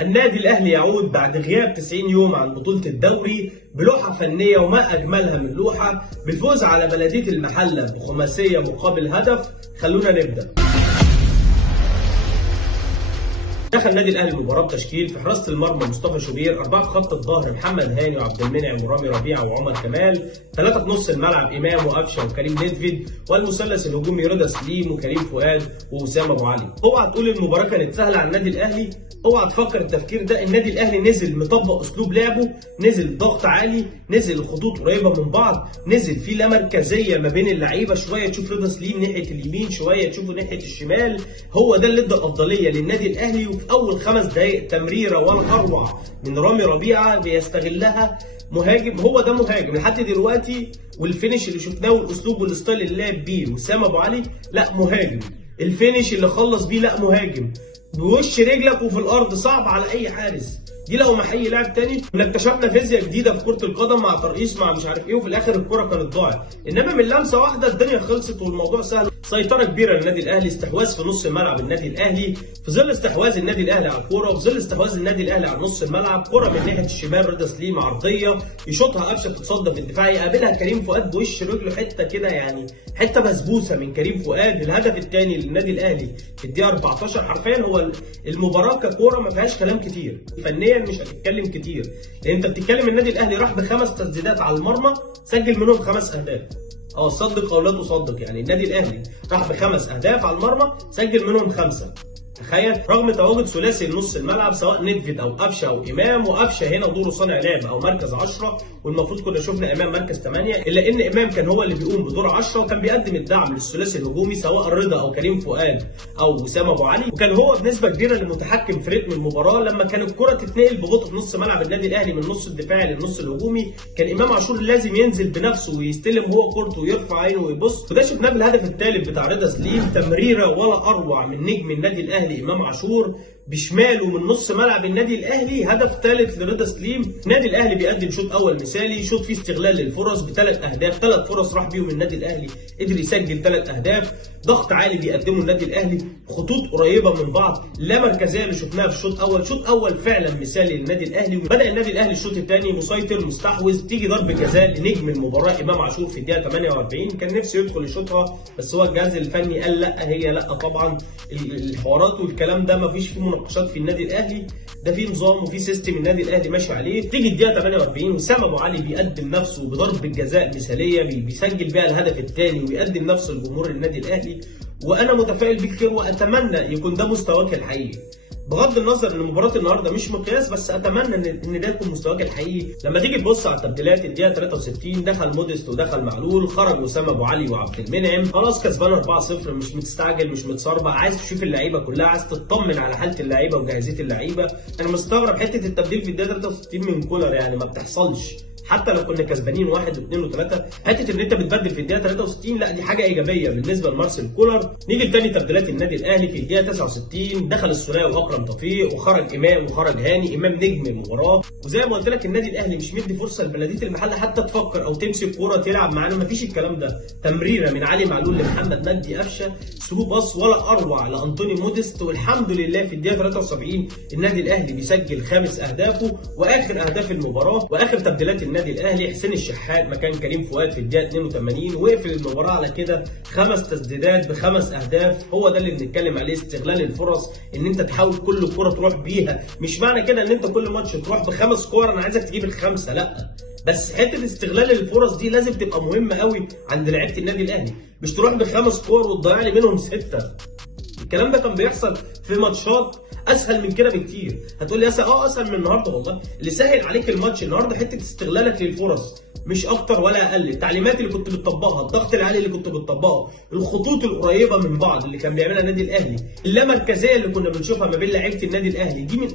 النادي الأهلي يعود بعد غياب 90 يوم عن بطولة الدوري بلوحة فنية وما أجملها من لوحة بالفوز على بلدية المحلة بخماسية مقابل هدف. خلونا نبدأ. دخل النادي الاهلي المباراه بتشكيل: في حراسه المرمى مصطفى شوبير، 4 في خط الظهر محمد هاني وعبد المنعم ورامي ربيعه وعمر كمال، 3 في نص الملعب امام وقفشه وكريم نيدفيد، والمثلث الهجومي رضا سليم وكريم فؤاد واسامه ابو علي. اوعى تقول المباراه كانت سهله على النادي الاهلي، اوعى تفكر التفكير ده. النادي الاهلي نزل مطبق اسلوب لعبه، نزل ضغط عالي، نزل الخطوط قريبه من بعض، نزل في لا مركزيه ما بين اللعيبه، شويه تشوف رضا سليم ناحيه اليمين شويه تشوفه ناحيه الشمال. هو ده اللي ادى الافضليه للنادي الاهلي. وفي اول 5 دقائق تمريره ولا اروع من رامي ربيعه بيستغلها مهاجم. هو ده مهاجم لحد دلوقتي، والفينش اللي شفناه والاسلوب والستايل اللي لعب بيه وسام ابو علي، لا مهاجم. الفينش اللي خلص بيه، لا مهاجم. بوش رجلك وفي الارض، صعب على اي حارس. دي لو مع اي لاعب تاني كنا اكتشفنا فيزياء جديده في كره القدم مع ترقيص مع مش عارف ايه، وفي الاخر الكره كانت ضاعت. انما من لمسه واحده الدنيا خلصت والموضوع سهل. سيطره كبيره للنادي الاهلي، استحواذ في نص الملعب النادي الاهلي، في ظل استحواذ النادي الاهلي على الكوره وفي ظل استحواذ النادي الاهلي على نص الملعب. كره من ناحيه الشمال رضا سليم عرضيه يشوطها قفشه تتصدى في الدفاع، يقابلها كريم فؤاد بوش رجله حته كده، يعني حته بسبوسه من كريم فؤاد. الهدف الثاني للنادي الاهلي في الدقيقه 14. حرفيا هو المباراه ككوره ما فيهاش كلام كتير، فنيا مش هتتكلم كتير، لان انت بتتكلم النادي الاهلي راح ب5 تسديدات على المرمى، سجل منهم 5 اهداف. صدق او لا تصدق، يعني النادي الاهلي راح ب5 اهداف على المرمى، سجل منهم 5. تخيل، رغم تواجد ثلاثي نص الملعب سواء نيدفيد او قفشه او امام. وقفشه هنا دوره صانع لعب او مركز 10، والمفروض كنا شفنا امام مركز 8، الا ان امام كان هو اللي بيقوم بدور 10 وكان بيقدم الدعم للثلاثي الهجومي سواء رضا او كريم فؤاد او اسامه ابو علي. وكان هو بنسبه كبيره اللي متحكم في رتم المباراه. لما كان الكره تتنقل ببطء في نص ملعب النادي الاهلي من النص الدفاعي للنص الهجومي، كان امام عاشور لازم ينزل بنفسه ويستلم هو كورته ويرفع عينه ويبص. وده شفناه بالهدف الثالث بتاع رضا سليم، تمريره ولا اروع من نجم النادي الاهلي امام عاشور بشماله من نص ملعب النادي الاهلي. هدف ثالث لرضا سليم. النادي الاهلي بيقدم شوط اول مثالي، شوط فيه استغلال للفرص ب3 اهداف، 3 فرص راح بيهم النادي الاهلي قدر يسجل 3 اهداف. ضغط عالي بيقدمه النادي الاهلي، خطوط قريبه من بعض، لا مركزيه اللي شفناها في الشوط الاول. شوط اول فعلا مثالي للنادي الاهلي. وبدا النادي الاهلي الشوط الثاني مسيطر مستحوذ، تيجي ضربه جزاء لنجم المباراه امام عاشور في الدقيقه 48. كان نفسه يدخل يشوطها بس هو الجهاز الفني قال لا، هي لا طبعا. الحوارات والكلام ده ما فيش فيه مناقشات في النادي الاهلي، ده في نظام وفي سيستم النادي الاهلي ماشي عليه. تيجي الدقيقه 48 وسام ابو علي بيقدم نفسه بضربه جزاء مثاليه بيسجل بيها الهدف الثاني ويقدم نفسه لجمهور النادي الاهلي. وانا متفائل بيه كتير واتمنى يكون ده مستواك الحقيقي، بغض النظر ان مباراه النهارده مش مقياس، بس اتمنى ان ده يكون مستواك الحقيقي. لما تيجي تبص على التبديلات، الدقيقه 63 دخل موديست ودخل معلول، خرج اسامه ابو علي وعبد المنعم. خلاص كسبان 4-0، مش مستعجل مش متصربع، عايز تشوف اللعيبه كلها، عايز تطمن على حاله اللعيبه وجاهزيه اللعيبه. انا مستغرب حته التبديل في الدقيقه 63 من كولر، يعني ما بتحصلش. حتى لو كنا كسبانين 1 و2 و3، حته ان انت بتبدل في الدقيقه 63 لا دي حاجه ايجابيه بالنسبه لمارسيل كولر. نيجي لتاني تبديلات النادي الاهلي في الدقيقه 69، دخل الثنائي واكرم توفيق وخرج امام وخرج هاني. امام نجم المباراه، وزي ما قلت لك النادي الاهلي مش مدي فرصه لبلديه المحله حتى تفكر او تمسك كوره تلعب معانا، مفيش الكلام ده. تمريره من علي معلول لمحمد مجدي قفشه، ثرو باص ولا اروع لانطوني موديست. والحمد لله في الدقيقه 73 النادي الاهلي بيسجل 5 اهدافه واخر اهداف المباراه. واخر تبديلات النادي الاهلي حسين الشحات مكان كريم فؤاد في الدقيقه 82، وقفل المباراه على كده. 5 تسديدات ب5 اهداف، هو ده اللي بنتكلم عليه، استغلال الفرص، ان انت تحاول كل كره تروح بيها. مش معنى كده ان انت كل ماتش تروح ب5 كور انا عايزك تجيب ال5، لا، بس حته استغلال الفرص دي لازم تبقى مهمه قوي عند لعيبه النادي الاهلي. مش تروح ب5 كور وتضيع لي منهم 6. الكلام ده كان بيحصل في ماتشات اسهل من كده بكتير. هتقول لي اسهل من النهارده، والله اللي سهل عليك الماتش النهارده حته استغلالك للفرص، مش اكتر ولا اقل. التعليمات اللي كنت بتطبقها، الضغط العالي اللي كنت بتطبقه، الخطوط القريبه من بعض اللي كان بيعملها النادي الاهلي، اللامركزيه اللي كنا بنشوفها ما بين لعيبه النادي الاهلي، دي من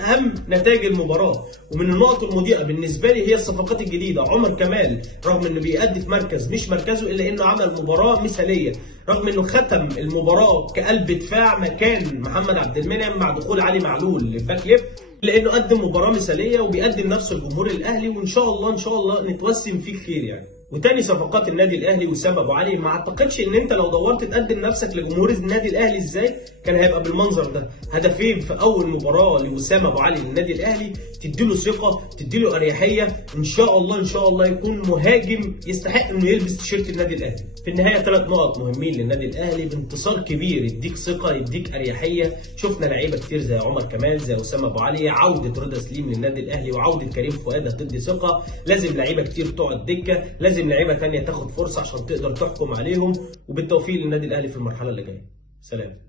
اهم نتائج المباراه. ومن النقط المضيئه بالنسبه لي هي الصفقات الجديده. عمر كمال رغم انه بيأدي في مركز مش مركزه الا انه عمل مباراه مثاليه، رغم انه ختم المباراه كقلب دفاع مكان محمد عبد المنعم مع دخول علي معلول للباك ليفت، لانه قدم مباراه مثاليه وبيقدم نفسه لجمهور الاهلي. وان شاء الله نتوسم فيه خير يعني. وتاني صفقات النادي الاهلي وسام ابو علي، ما اعتقدش ان انت لو دورت تقدم نفسك لجمهور النادي الاهلي ازاي كان هيبقى بالمنظر ده. هدفين في اول مباراه لوسام ابو علي للنادي الاهلي تديله ثقه، تديله اريحيه، ان شاء الله ان شاء الله يكون مهاجم يستحق انه يلبس تيشيرت النادي الاهلي. في النهايه 3 نقط مهمين للنادي الاهلي بانتصار كبير يديك ثقه يديك اريحيه. شفنا لعيبه كتير زي عمر كمال زي وسام ابو علي، عوده رضا سليم للنادي الاهلي وعوده كريم فؤاد هتدي ثقه. لازم لعيبه كتير تقعد دكه، لازم لعيبه ثانيه تاخد فرصه عشان تقدر تحكم عليهم. وبالتوفيق للنادي الاهلي في المرحله اللي جايه. سلام.